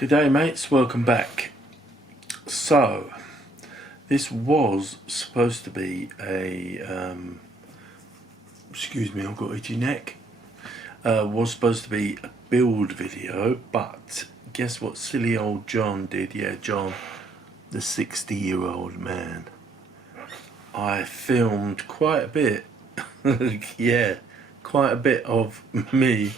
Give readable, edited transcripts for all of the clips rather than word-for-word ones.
Good day, mates, welcome back. So this was supposed to be a excuse me, I've got an itchy neck. Was supposed to be a build video, but guess what silly old John did? Yeah, John, the 60-year-old man. I filmed quite a bit yeah, quite a bit of me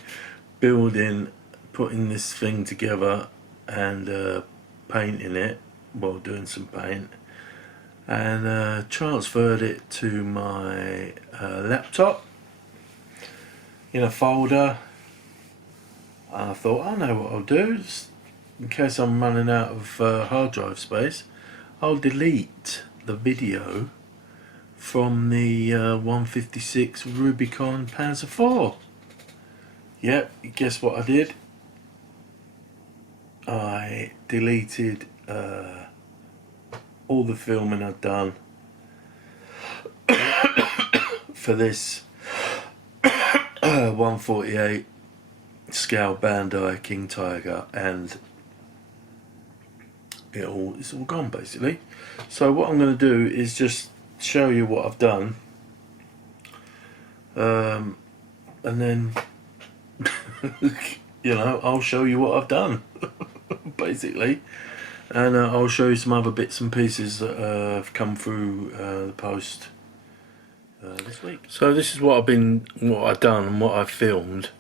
building, putting this thing together and painting it, well, doing some paint, and transferred it to my laptop in a folder. I thought, I know what I'll do, just in case I'm running out of hard drive space, I'll delete the video from the 156 Rubicon Panzer IV. Yep, guess what I did? I deleted all the filming I'd done for this 148 scale Bandai King Tiger, and it's all gone basically. So what I'm going to do is just show you what I've done, and then you know, I'll show you what I've done basically, and I'll show you some other bits and pieces that have come through the post this week. So this is what I've done and what I've filmed.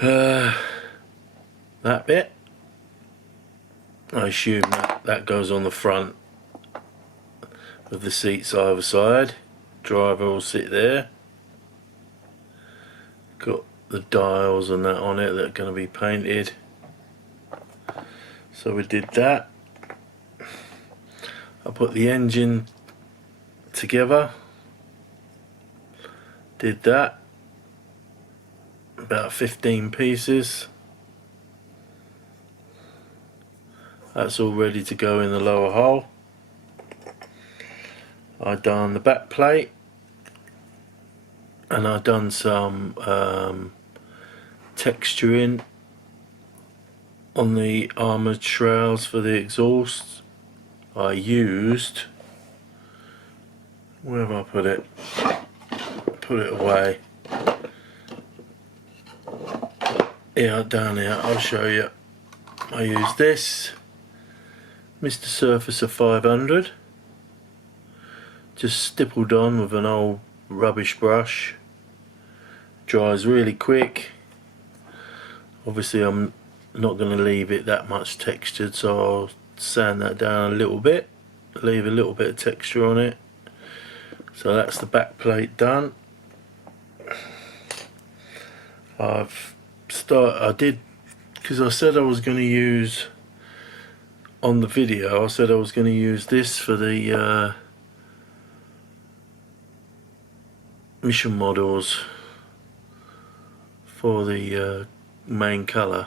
That bit, I assume that goes on the front of the seats either side. Driver will sit there. Got the dials and that on it that are going to be painted. So we did that. I put the engine together. Did that. About 15 pieces. That's all ready to go in the lower hull. I done the back plate, and I done some texturing on the armoured shrouds for the exhaust. I used, where have I put it? Put it away. Yeah, down here, I'll show you. I used this Mr. Surfacer 500, just stippled on with an old rubbish brush. Dries really quick. Obviously I'm not going to leave it that much textured, so I'll sand that down a little bit, leave a little bit of texture on it. So that's the back plate done. I did, because I said I was going to use, on the video I said I was going to use this for the mission models for the main colour,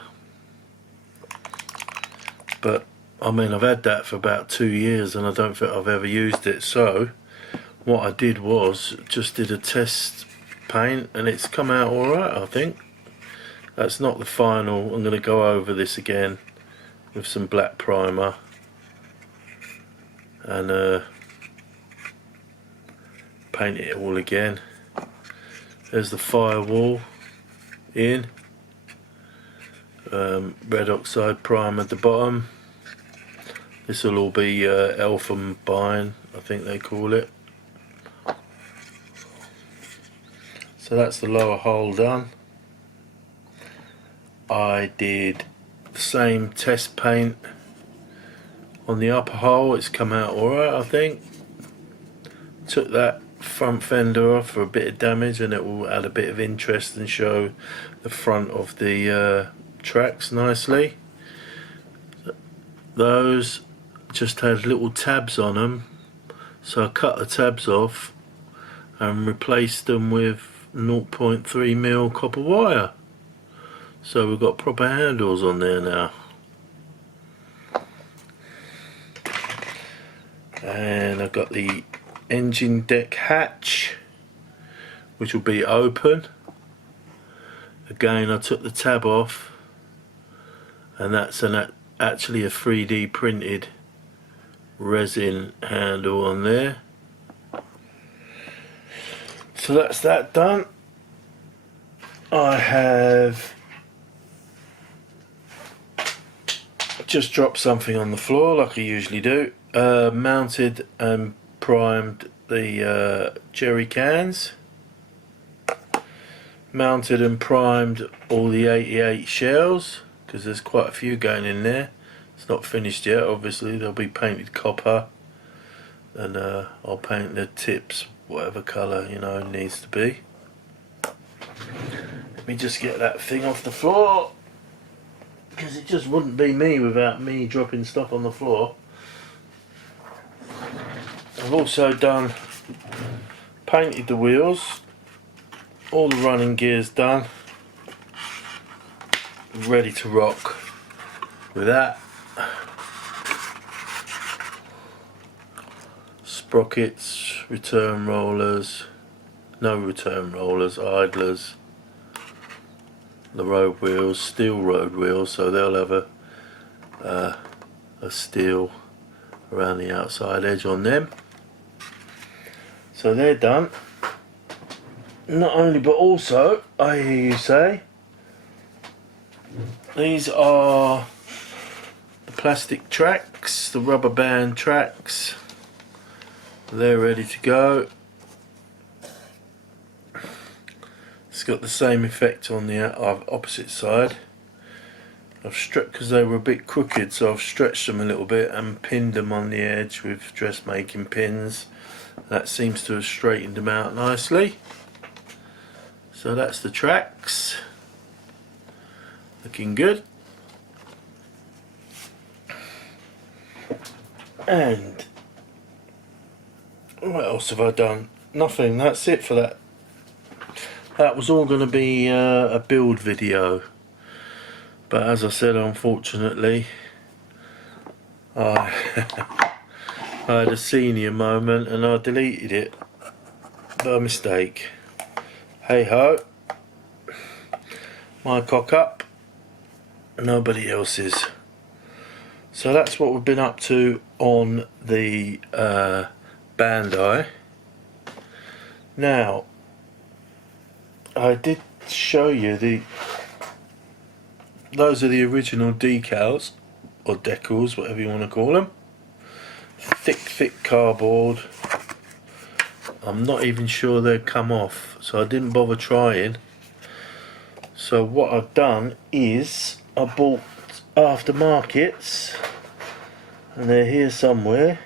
but I mean, I've had that for about 2 years and I don't think I've ever used it. So what I did was just did a test paint, and it's come out alright, I think. That's not the final. I'm going to go over this again with some black primer and paint it all again. There's the firewall in, red oxide primer at the bottom. This will all be elfenbein, I think they call it. So that's the lower hull done. I did the same test paint on the upper hull. It's come out alright, I think. Took that front fender off for a bit of damage, and it will add a bit of interest and show the front of the tracks nicely. Those just had little tabs on them, so I cut the tabs off and replaced them with 0.3mm copper wire. So we've got proper handles on there now. And I've got the engine deck hatch, which will be open. Again, I took the tab off and that's actually a 3D printed resin handle on there. So that's that done. I have just dropped something on the floor like I usually do. Mounted and primed the jerry cans. Mounted and primed all the 88 shells, because there's quite a few going in there. It's not finished yet, obviously. They'll be painted copper, and I'll paint the tips whatever colour, you know, needs to be. Let me just get that thing off the floor, because it just wouldn't be me without me dropping stuff on the floor. I've also painted the wheels, all the running gear's done, ready to rock with that. Sprockets, return rollers, no return rollers, idlers, the road wheels, steel road wheels, so they'll have a steel around the outside edge on them. So they're done. Not only but also, I hear you say, these are the plastic tracks, the rubber band tracks. They're ready to go. It's got the same effect on the opposite side. I've stretched, because they were a bit crooked, so I've stretched them a little bit and pinned them on the edge with dressmaking pins. That seems to have straightened them out nicely. So that's the tracks. Looking good. And what else have I done? Nothing, that's it for that. That was all going to be a build video, but as I said, unfortunately I had a senior moment and I deleted it by mistake. Hey ho, my cock up, nobody else's. So that's what we've been up to on the Bandai. Now, I did show you those are the original decals, or decals, whatever you want to call them. Thick cardboard. I'm not even sure they'd come off, so I didn't bother trying. So what I've done is I bought aftermarkets, and they're here somewhere.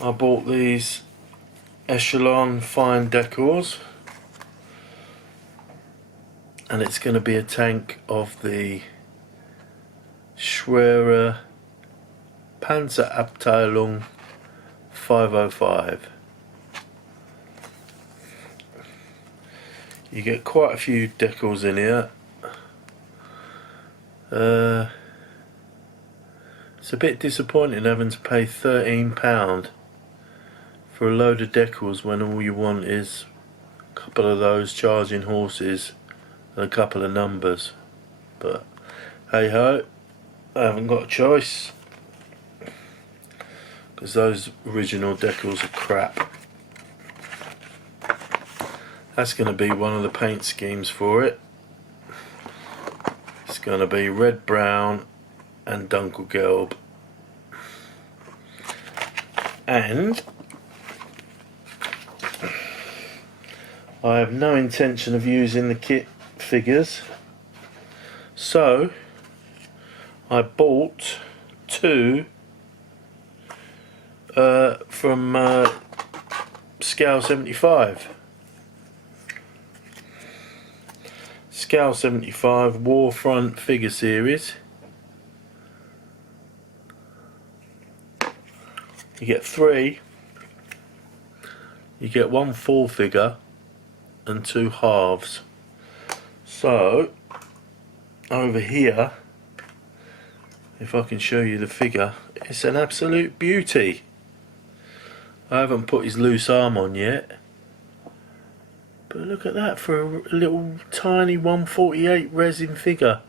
I bought these Echelon fine decals, and it's going to be a tank of the Schwerer Panzerabteilung 505. You get quite a few decals in here. It's a bit disappointing having to pay £13 for a load of decals when all you want is a couple of those charging horses and a couple of numbers. But hey ho, I haven't got a choice, because those original decals are crap. That's going to be one of the paint schemes for it. It's going to be red, brown and Dunkelgelb. And I have no intention of using the kit figures, so I bought two from Scale 75. Scale 75 Warfront figure series. You get 3. You get 1 full figure and 2 halves. So over here, if I can show you the figure, it's an absolute beauty. I haven't put his loose arm on yet, But look at that for a little tiny 148 resin figure.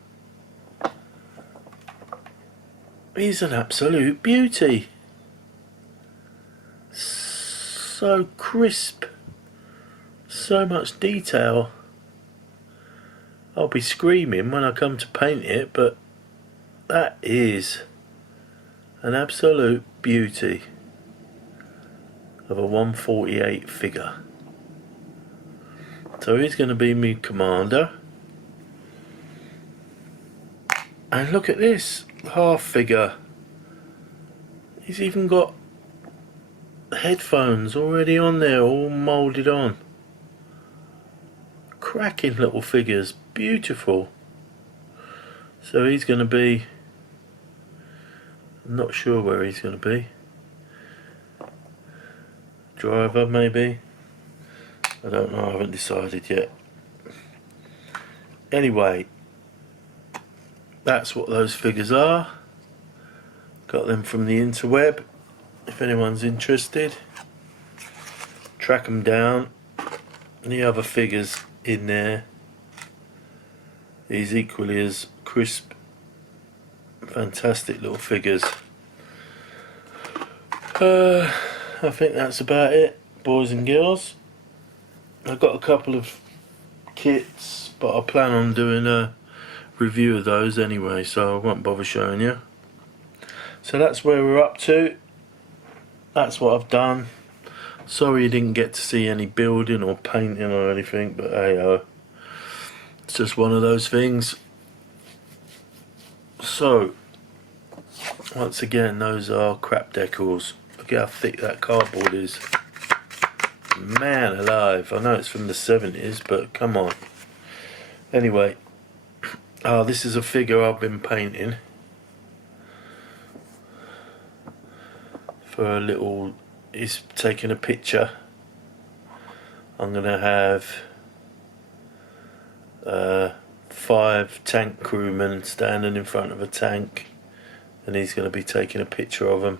He's an absolute beauty. So crisp. So much detail. I'll be screaming when I come to paint it, but that is an absolute beauty of a 148 figure. So he's going to be me commander. And look at this half figure. He's even got headphones already on there, all moulded on. Cracking little figures, beautiful. So he's going to be, I'm not sure where he's going to be. Driver maybe, I don't know, I haven't decided yet. Anyway, that's what those figures are. Got them from the interweb. If anyone's interested, track them down. And the other figures in there, these equally as crisp, fantastic little figures. I think that's about it, boys and girls. I've got a couple of kits, but I plan on doing a review of those anyway, so I won't bother showing you. So that's where we're up to. That's what I've done. Sorry you didn't get to see any building or painting or anything, but hey, it's just one of those things. So, once again, those are crap decals. Look how thick that cardboard is. Man alive, I know it's from the 70s, but come on. Anyway, this is a figure I've been painting for a little, he's taking a picture. I'm gonna have 5 tank crewmen standing in front of a tank, and he's gonna be taking a picture of them.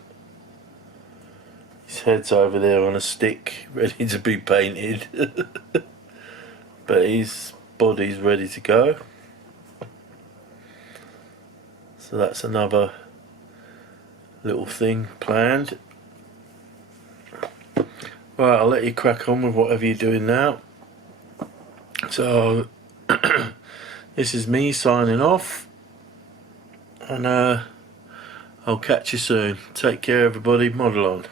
His head's over there on a stick, ready to be painted. But his body's ready to go. So that's another little thing planned. Right, I'll let you crack on with whatever you're doing now. So, this is me signing off. And I'll catch you soon. Take care everybody, model on.